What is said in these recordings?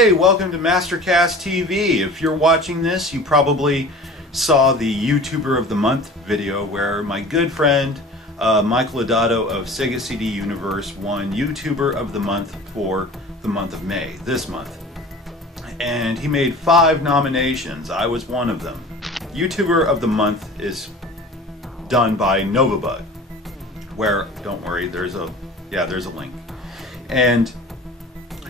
Hey, welcome to Mastercast TV. If you're watching this, you probably saw the YouTuber of the Month video where my good friend Michael Lodato of SegaCDUniverse won YouTuber of the Month for the month of May, this month. And he made 5 nominations. I was one of them. YouTuber of the Month is done by Novabug, where, don't worry, there's a link. And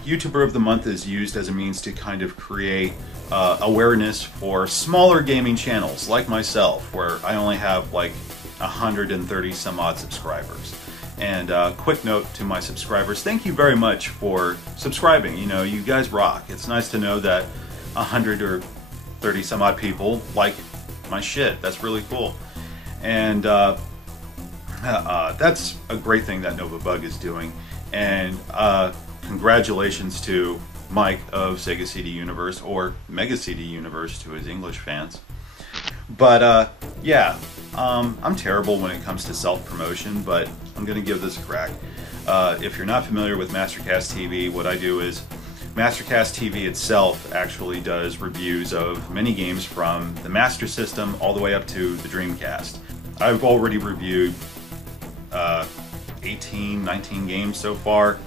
YouTuber of the Month is used as a means to kind of create awareness for smaller gaming channels like myself, where I only have like 130 some odd subscribers. And quick note to my subscribers, thank you very much for subscribing. You know, you guys rock. It's nice to know that 100 or 30 some odd people like my shit. That's really cool. And that's a great thing that Novabug is doing. And congratulations to Mike of SegaCDUniverse, or MegaCDUniverse to his English fans. But yeah, I'm terrible when it comes to self-promotion, but I'm going to give this a crack. If you're not familiar with Mastercast TV, what I do is Mastercast TV itself actually does reviews of many games from the Master System all the way up to the Dreamcast. I've already reviewed 18, 19 games so far.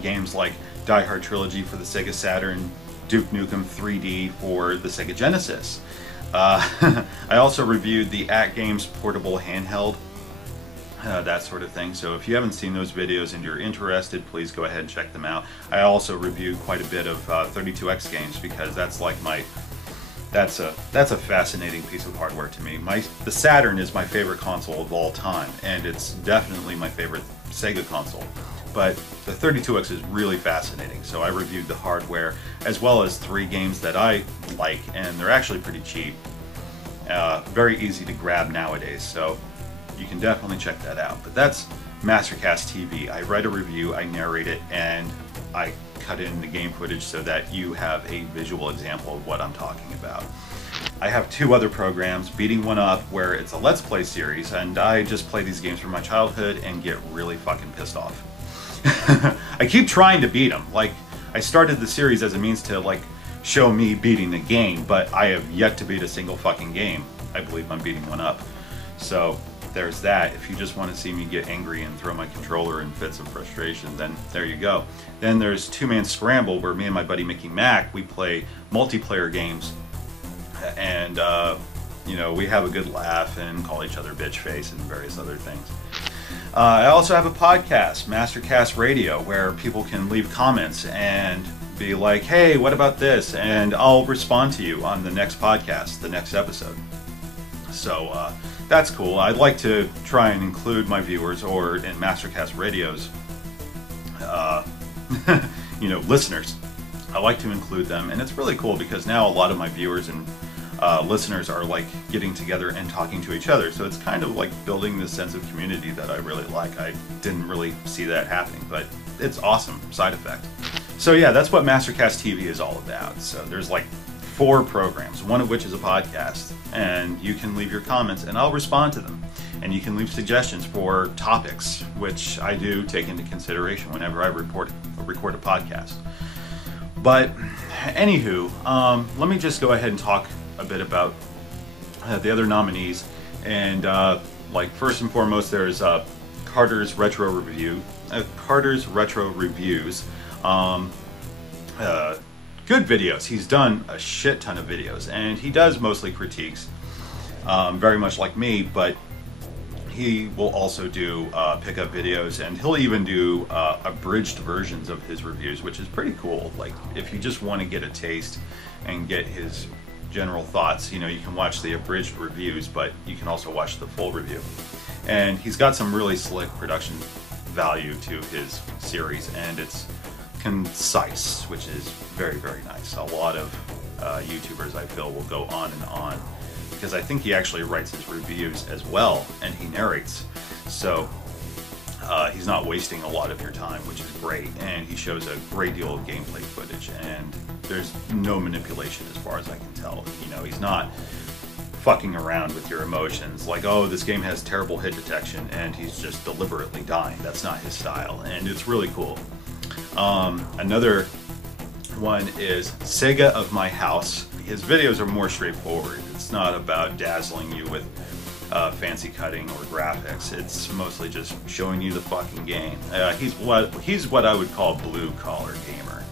Games like Die Hard Trilogy for the Sega Saturn, Duke Nukem 3D for the Sega Genesis. I also reviewed the AtGames portable handheld, that sort of thing. So if you haven't seen those videos and you're interested, please go ahead and check them out. I also reviewed quite a bit of 32X games because that's like that's a fascinating piece of hardware to me. The Saturn is my favorite console of all time, and it's definitely my favorite Sega console. But the 32X is really fascinating, so I reviewed the hardware as well as 3 games that I like, and they're actually pretty cheap. Very easy to grab nowadays, so you can definitely check that out. But that's Mastercast TV. I write a review, I narrate it, and I cut in the game footage so that you have a visual example of what I'm talking about. I have 2 other programs, Beating One Up, where it's a Let's Play series, and I just play these games from my childhood and get really fucking pissed off. I keep trying to beat them. Like, I started the series as a means to like show me beating the game, but I have yet to beat a single fucking game. I believe I'm beating one up. So there's that. If you just want to see me get angry and throw my controller in fits of frustration, then there you go. Then there's Two Man Scramble, where me and my buddy Mickey Mac, we play multiplayer games, and you know, we have a good laugh and call each other bitch face and various other things. I also have a podcast, Mastercast Radio, where people can leave comments and be like, hey, what about this? And I'll respond to you on the next podcast, the next episode. So that's cool. I'd like to try and include my viewers, or in Mastercast Radio's, you know, listeners. I like to include them, and it's really cool because now a lot of my viewers and listeners are like getting together and talking to each other, so it's kind of like building this sense of community that I really like. I didn't really see that happening, but it's awesome side effect. So yeah, that's what Mastercast TV is all about. So there's like 4 programs, one of which is a podcast, and you can leave your comments and I'll respond to them, and you can leave suggestions for topics, which I do take into consideration whenever I record a podcast. But anywho, let me just go ahead and talk a bit about the other nominees. And like, first and foremost, there's Carter's Retro Reviews. Good videos. He's done a shit ton of videos, and he does mostly critiques, very much like me, but he will also do pickup videos, and he'll even do abridged versions of his reviews, which is pretty cool. Like, if you just want to get a taste and get his general thoughts, you know, you can watch the abridged reviews, but you can also watch the full review. And he's got some really slick production value to his series, and it's concise, which is very, very nice. A lot of YouTubers, I feel, will go on and on, because I think he actually writes his reviews as well, and he narrates, so he's not wasting a lot of your time, which is great. And he shows a great deal of gameplay footage, and there's no manipulation as far as I can tell. You know, he's not fucking around with your emotions like, oh, this game has terrible hit detection, and he's just deliberately dying. That's not his style, and it's really cool. Another one is Sega of My House. His videos are more straightforward. It's not about dazzling you with fancy cutting or graphics. It's mostly just showing you the fucking game. He's what I would call blue collar gamer.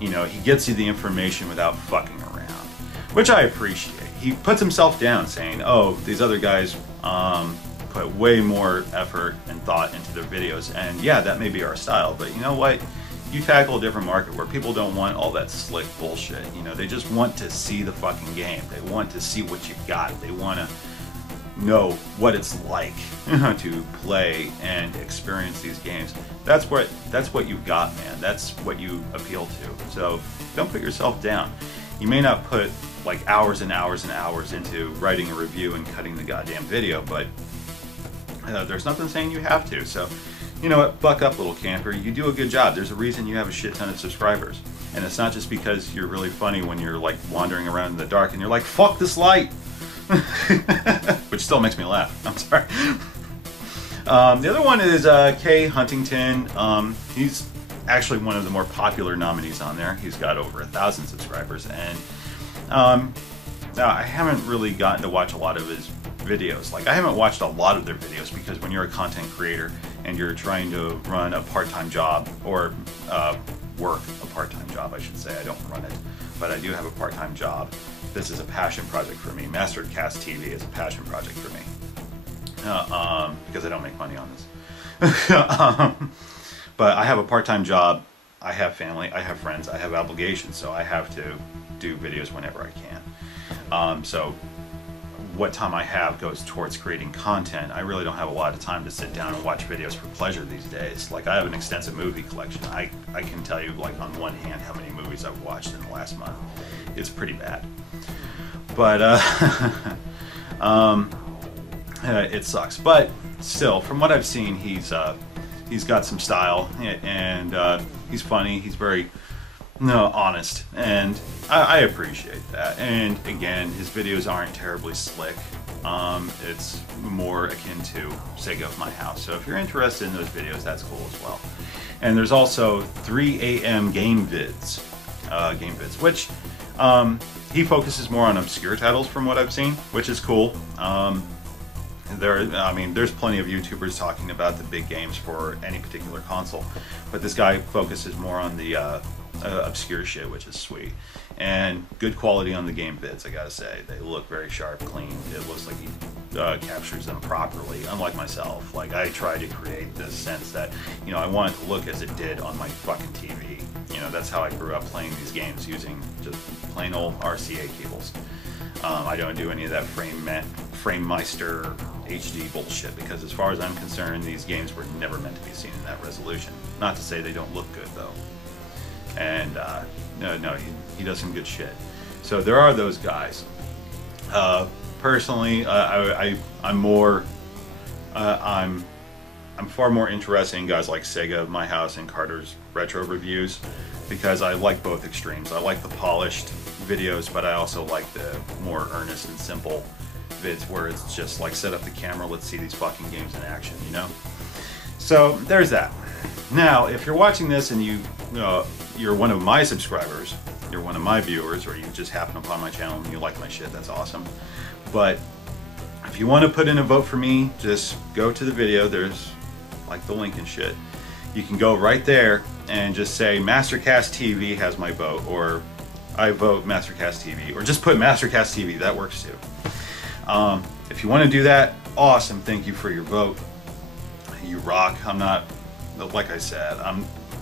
You know, he gets you the information without fucking around, which I appreciate. He puts himself down saying, oh, these other guys put way more effort and thought into their videos, and yeah, that may be our style, but you know what? You tackle a different market where people don't want all that slick bullshit. You know, they just want to see the fucking game. They want to see what you got. They want to know what it's like to play and experience these games. That's what you've got, man. That's what you appeal to. So don't put yourself down. You may not put like hours and hours and hours into writing a review and cutting the goddamn video, but there's nothing saying you have to. So you know what, buck up, little camper. You do a good job. There's a reason you have a shit ton of subscribers. And it's not just because you're really funny when you're like wandering around in the dark and you're like, fuck this light. Which still makes me laugh. I'm sorry. The other one is K.Huntington. He's actually one of the more popular nominees on there. He's got over 1,000 subscribers. And I haven't really gotten to watch a lot of his videos. Like, I haven't watched a lot of their videos because when you're a content creator and you're trying to run a part-time job, or work a part-time job, I should say. I don't run it, but I do have a part-time job. This is a passion project for me. Mastercast TV is a passion project for me because I don't make money on this. But I have a part-time job, I have family, I have friends, I have obligations, so I have to do videos whenever I can. So what time I have goes towards creating content. I really don't have a lot of time to sit down and watch videos for pleasure these days. Like, I have an extensive movie collection. I can tell you, like, on one hand how many movies I've watched in the last month. It's pretty bad. But it sucks. But still, from what I've seen, he's got some style, and he's funny. He's very honest, and I appreciate that. And again, his videos aren't terribly slick. It's more akin to Sega of My House. So if you're interested in those videos, that's cool as well. And there's also 3 AM game vids, which he focuses more on obscure titles from what I've seen, which is cool. There's plenty of YouTubers talking about the big games for any particular console, but this guy focuses more on the obscure shit, which is sweet. And good quality on the game vids, I gotta say. They look very sharp, clean. It looks like he captures them properly, unlike myself. Like, I try to create this sense that, you know, I want it to look as it did on my fucking TV. You know, that's how I grew up playing these games, using just plain old RCA cables. I don't do any of that FrameMeister HD bullshit, because as far as I'm concerned, these games were never meant to be seen in that resolution. Not to say they don't look good, though. And he does some good shit. So there are those guys. Personally, I'm far more interested in guys like Sega of My House and Carter's retro reviews, because I like both extremes. I like the polished videos, but I also like the more earnest and simple vids where it's just like, set up the camera, let's see these fucking games in action, you know? So there's that. Now, if you're watching this and you're one of my subscribers, you're one of my viewers, or you just happen upon my channel and you like my shit, that's awesome. But if you want to put in a vote for me, just go to the video. There's like the link and shit. You can go right there and just say Mastercast TV has my vote, or I vote Mastercast TV, or just put Mastercast TV. That works too. If you want to do that, awesome. Thank you for your vote. You rock. I'm not, like I said,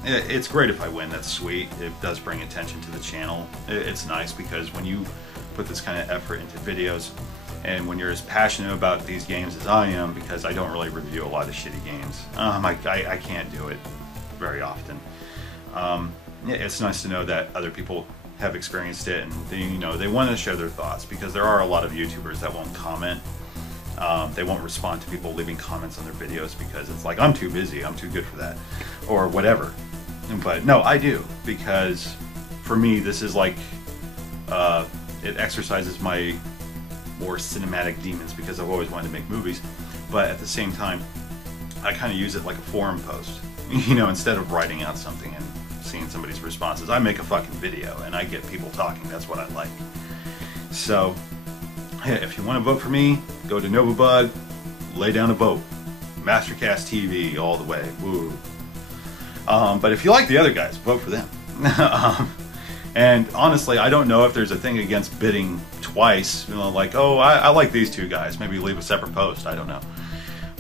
it's great if I win. That's sweet. It does bring attention to the channel. It's nice because when you put this kind of effort into videos, and when you're as passionate about these games as I am, because I don't really review a lot of shitty games, I can't do it very often. It's nice to know that other people have experienced it, and they want to share their thoughts, because there are a lot of YouTubers that won't comment. They won't respond to people leaving comments on their videos because it's like, I'm too busy, I'm too good for that, or whatever. But no, I do, because for me this is like, it exercises my more cinematic demons, because I've always wanted to make movies, but at the same time I kind of use it like a forum post, instead of writing out something and seeing somebody's responses. I make a fucking video and I get people talking. That's what I like. So, hey, if you want to vote for me, go to Novabug, lay down a vote. Mastercast TV all the way. Woo. But if you like the other guys, vote for them. And honestly, I don't know if there's a thing against bidding twice. You know, like, oh, I like these two guys. Maybe leave a separate post. I don't know.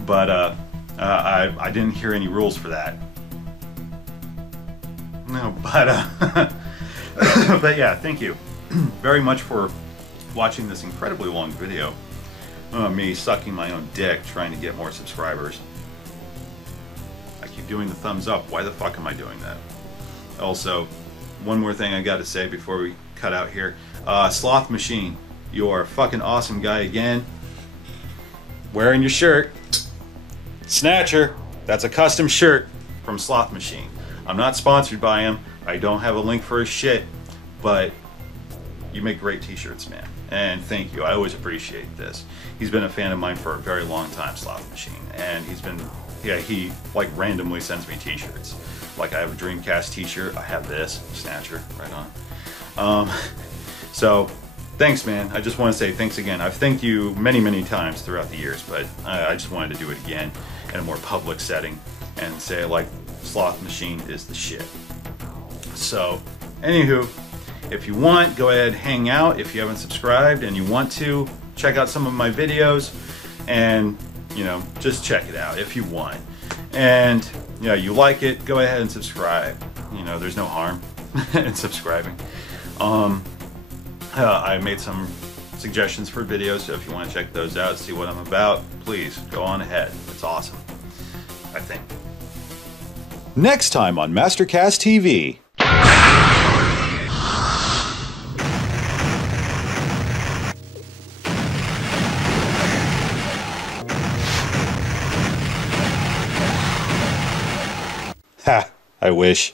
But I didn't hear any rules for that. No, but but yeah, thank you very much for watching this incredibly long video. Me sucking my own dick trying to get more subscribers. I keep doing the thumbs up. Why the fuck am I doing that? Also, one more thing I got to say before we cut out here. Sloth Machine, you are a fucking awesome guy again. Wearing your shirt. Snatcher, that's a custom shirt from Sloth Machine. I'm not sponsored by him. I don't have a link for his shit, but you make great t-shirts, man. And thank you. I always appreciate this. He's been a fan of mine for a very long time, Sloth Machine. And he's been, yeah, he like randomly sends me t-shirts. Like I have a Dreamcast t-shirt. I have this, Snatcher, right on. So, thanks, man. I just want to say thanks again. I've thanked you many, many times throughout the years, but I just wanted to do it again in a more public setting and say, like, Sloth Machine is the shit. So, anywho, if you want, go ahead, hang out. If you haven't subscribed and you want to, check out some of my videos and, you know, just check it out if you want. And, you know, you like it, go ahead and subscribe. You know, there's no harm in subscribing. I made some suggestions for videos, so if you want to check those out, see what I'm about, please go on ahead. It's awesome, I think. Next time on Mastercast TV. Ha, I wish.